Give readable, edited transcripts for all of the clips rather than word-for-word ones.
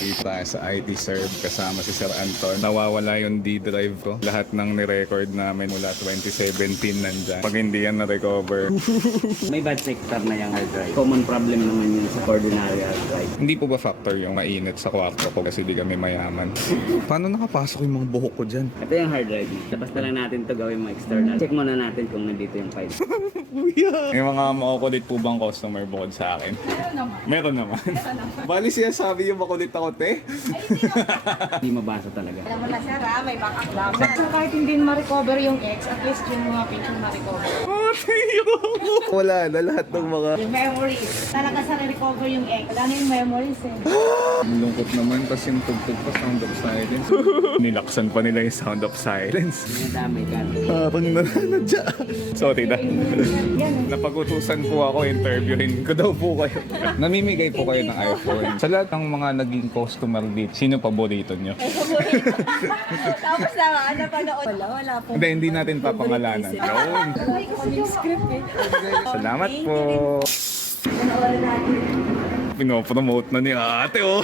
kita sa IT Serve kasama si Sir Anton. Nawawala yung D-drive ko. Lahat ng ni-record namin mula 2017 nandyan. Pag hindi yan na-recover. May bad sector na yung hard drive. Common problem naman yun sa ordinary hard drive. Hindi po ba factor yung mainit sa kwarto ko kasi di kami mayaman? Paano nakapasok yung mga buhok ko dyan? Ito yung hard drive. Tapos na lang natin to gawin mga external. Check muna natin kung nandito yung file. May mga makukulit po bang customer bukod sa akin? Meron naman. Bali siya sabi yung makulit ako, te. Hindi mabasa talaga. Alam mo na sir ha, may backup lang. So kahit hindi ma-recover yung X, at least yung mga picture ma-recover. Wala na lahat ng mga... Yung memories. Talaga sa recover yung X. Wala na yung memories eh. Lungkot naman kasi yung tugtog pa sound of silence. Nilaksan pa nila yung sound of silence. May damay ka. Parang nanadya. Sorry na. Napag-utusan po ako, interviewin ko daw po kayo. Namimigay po kayo ng iPhone. Sa lahat ng mga naging customer dito, sino paborito nyo? Tapos naman, napanood. Wala po. Hindi natin papangalanan. Yun. Script eh. Salamat po. Pinopromote na ni ate, oh.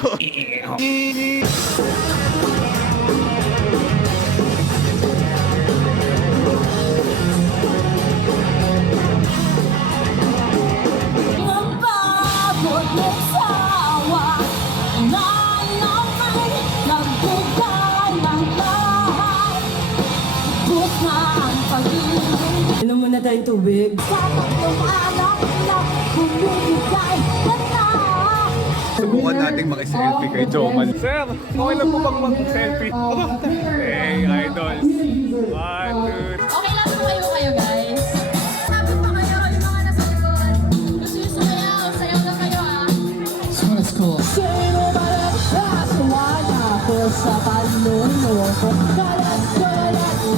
Inom muna tayong tubig. Subukan nating makiselfie kay Joman. Sir, okay lang po bang mag-selfie? Hey, idol. 1, 2, Okay lang po kayo guys. Sabot pa kayo yung mga nasa likod. Gusto nyo sumayaw, sayaw lang kayo ah. So let's go. Sino ba nagkasuwala ko sa panuno ko? Kalat,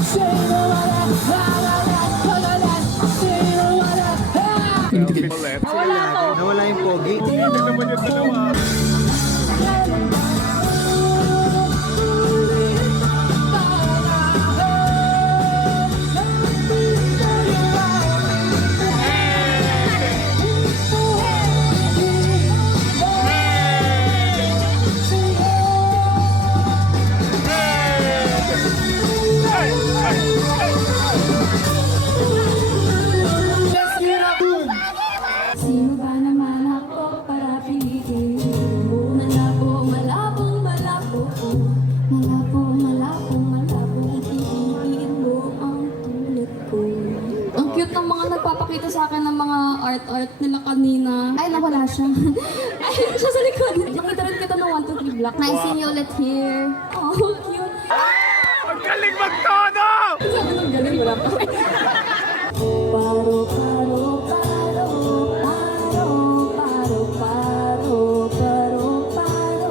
sino ba nagkakalat, pagalat, sino ba nagkakalat? ulit. Nawala yung pogi. Hindi naman yung dalawa. Sino ba naman ako para pilitin? Una na po, malabong malabo. Malabong piliin mo ang tulad ko. Ang cute ng mga nagpapakita sa akin ng mga art nila kanina. Ay, nawala siya. Ay, siya sa likod. Nakita rin kita ng 1, 2, 3 block. Nice seeing you ulit here. Oh, cute. Ang galing magtono! Sabi ng galing, wala pa. Paro, paro, paro, paro, paro, paro, paro, paro, paro,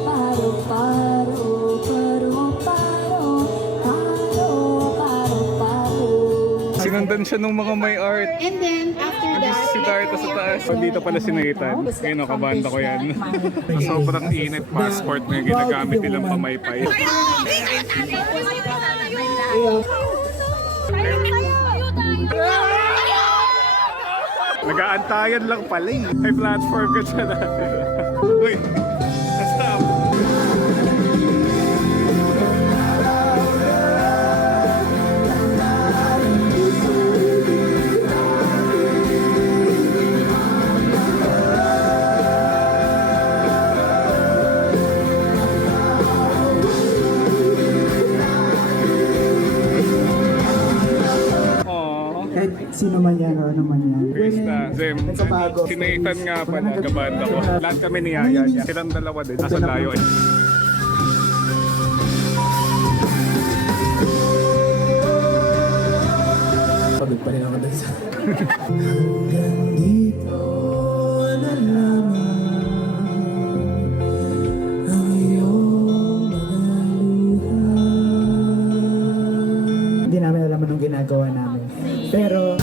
paro, paro, paro, paro, paro, paro. Sinundan siya ng mga may art. And then, after that, Si Darta sa taas. So, dito pala si Nathan. Ayun o, kabanda ko yan. Sobrang init passport na yung ginagamit nilang pamaypay. Nag-aantayan lang pala eh. May platform ka dyan. Uy, nasab. Kahit sino man yan o ano man yan. Krista, Zem, Nagpapago. si Nathan nga pala, kabanda ko. Lahat kami niyaya niya. Silang dalawa din. Nasa layo. Pagod pa rin ako dun sa... Hanggang dito na lamang ang iyong mga luha. Hindi namin alam anong ginagawa namin. Pero...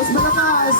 mas malakas!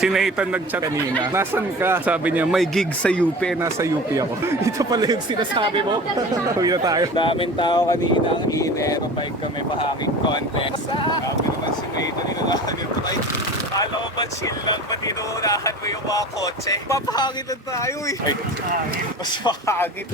Si Nathan nag-chat kanina. Nasaan ka? Sabi niya, may gig sa UP. Nasa UP ako. Ito pala yung sinasabi mo. Uwi na tayo. Daming tao kanina. Ang inero pa kami pahanging contest. Sabi naman si Nathan, inunahan yung bike. Kala ko ba chill lang? Ba't inuunahan mo yung mga kotse? Papahangitan tayo eh. Ay, mas mahangit.